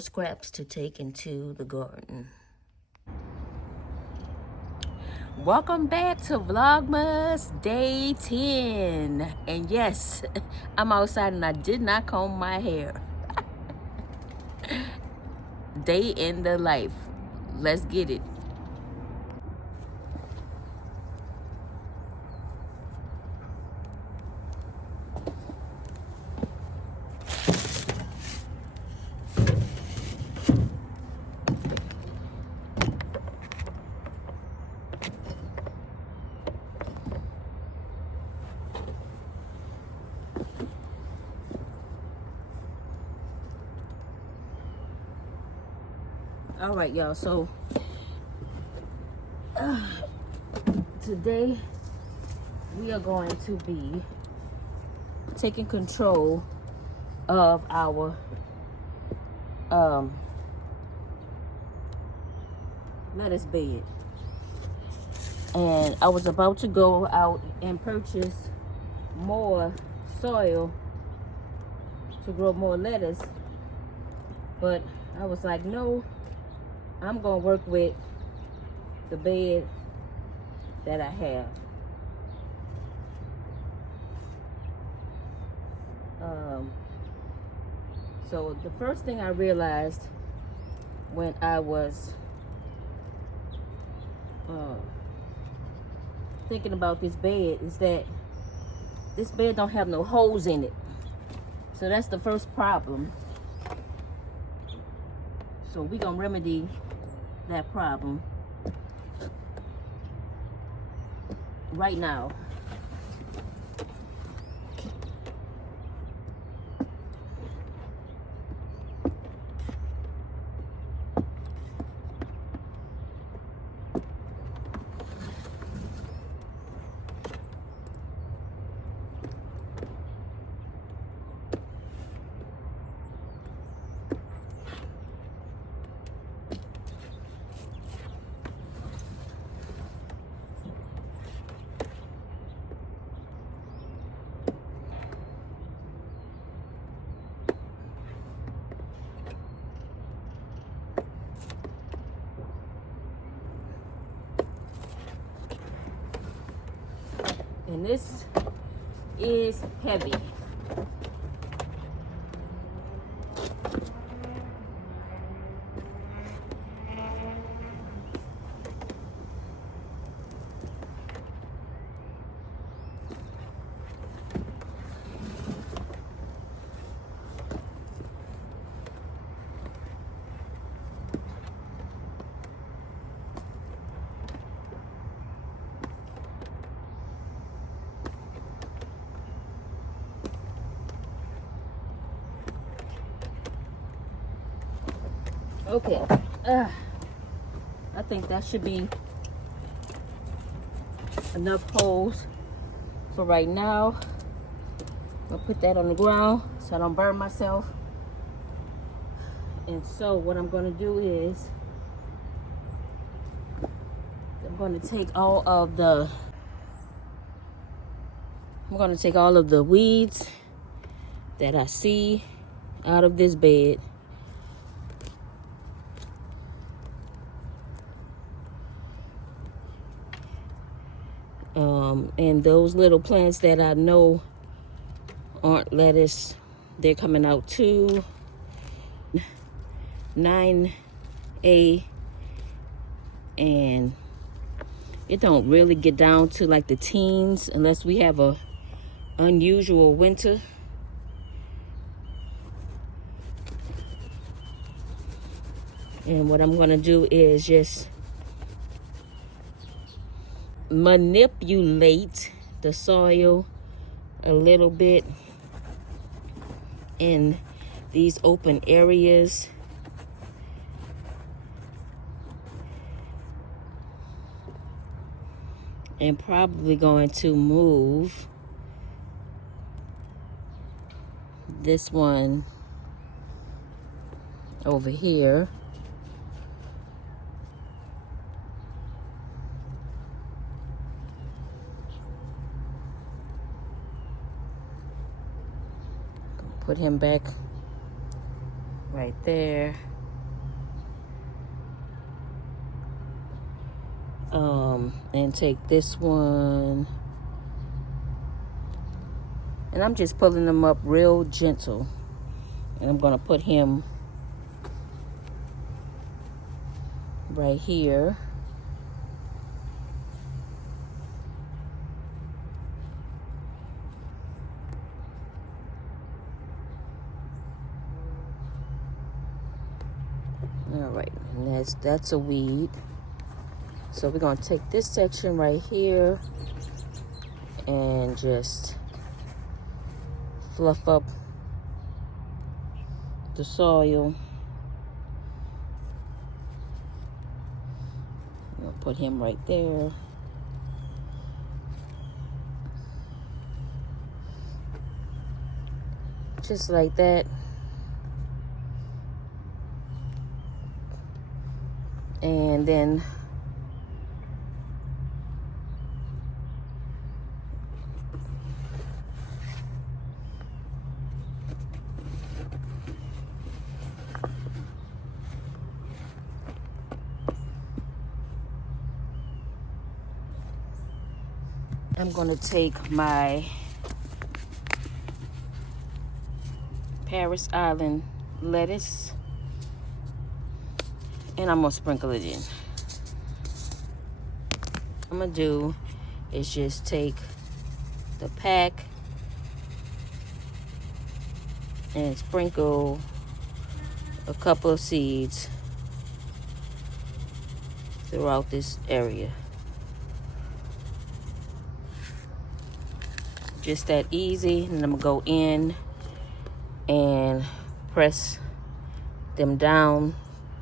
more scraps to take into the garden. Welcome back to Vlogmas day 10. And yes, I'm outside and I did not comb my hair. Day in the life. Let's get it. All right, y'all, so today we are going to be taking control of our lettuce bed. And I was about to go out and purchase more soil to grow more lettuce, but I was like, no, I'm gonna work with the bed that I have. So the first thing I realized when I was thinking about this bed is that this bed don't have no holes in it. So that's the first problem. So we're gonna remedy that problem right now. And this is heavy. Okay, I think that should be enough holes for right now. I'll put that on the ground so I don't burn myself. And so what I'm going to do is I'm going to take all of the weeds that I see out of this bed. And those little plants that I know aren't lettuce, they're coming out too. 9A, and it don't really get down to like the teens unless we have a unusual winter. And what I'm gonna do is just manipulate the soil a little bit in these open areas. And probably going to move this one over here. Put him back right there. And take this one, and I'm just pulling them up real gentle, and I'm gonna put him right here. All right, and that's a weed. So we're gonna take this section right here and just fluff up the soil. I'm gonna put him right there. Just like that. And then I'm gonna take my Paris Island lettuce and I'm gonna sprinkle it in. What I'm gonna do is just take the pack and sprinkle a couple of seeds throughout this area. Just that easy. And I'm gonna go in and press them down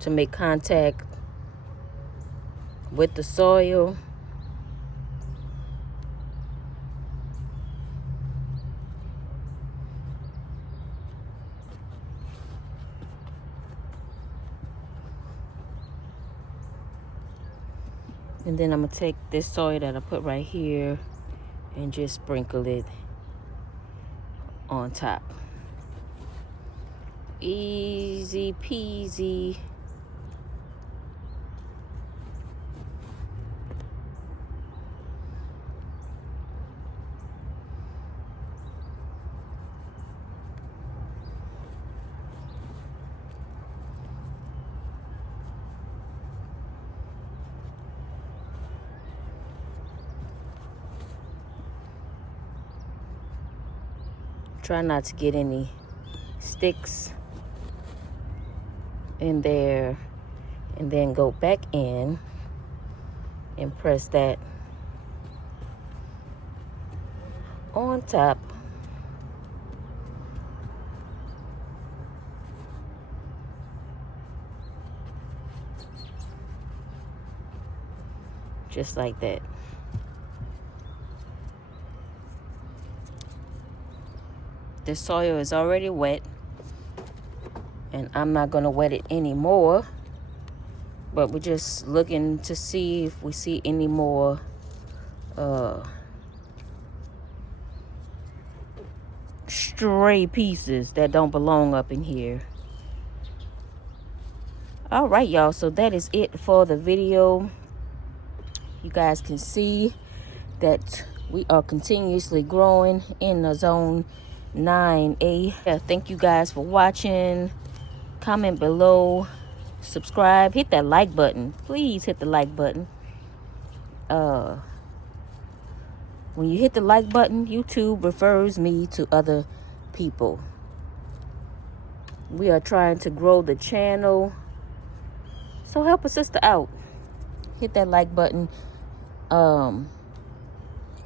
to make contact with the soil. And then I'm gonna take this soil that I put right here and just sprinkle it on top. Easy peasy. Try not to get any sticks in there, and then go back in and press that on top. Just like that. The soil is already wet, and I'm not gonna wet it anymore, but we're just looking to see if we see any more stray pieces that don't belong up in here. All right, y'all, so that is it for the video. You guys can see that we are continuously growing in the zone 9A. Yeah, thank you guys for watching. Comment below, subscribe, hit that like button. Please hit the like button. When you hit the like button, YouTube refers me to other people. We are trying to grow the channel, so help a sister out. Hit that like button.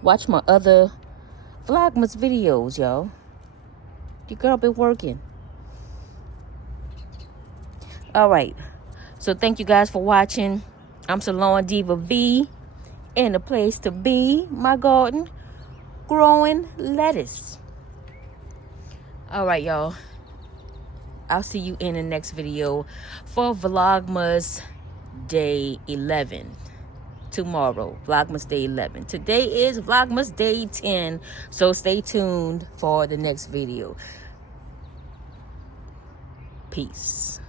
Watch my other Vlogmas videos, y'all. Your girl been working. All right. So thank you guys for watching. I'm Salon DivaV, in the place to be, my garden, growing lettuce. All right, y'all. I'll see you in the next video for Vlogmas Day 11. Tomorrow, Vlogmas Day 11. Today is Vlogmas Day 10, so stay tuned for the next video. Peace.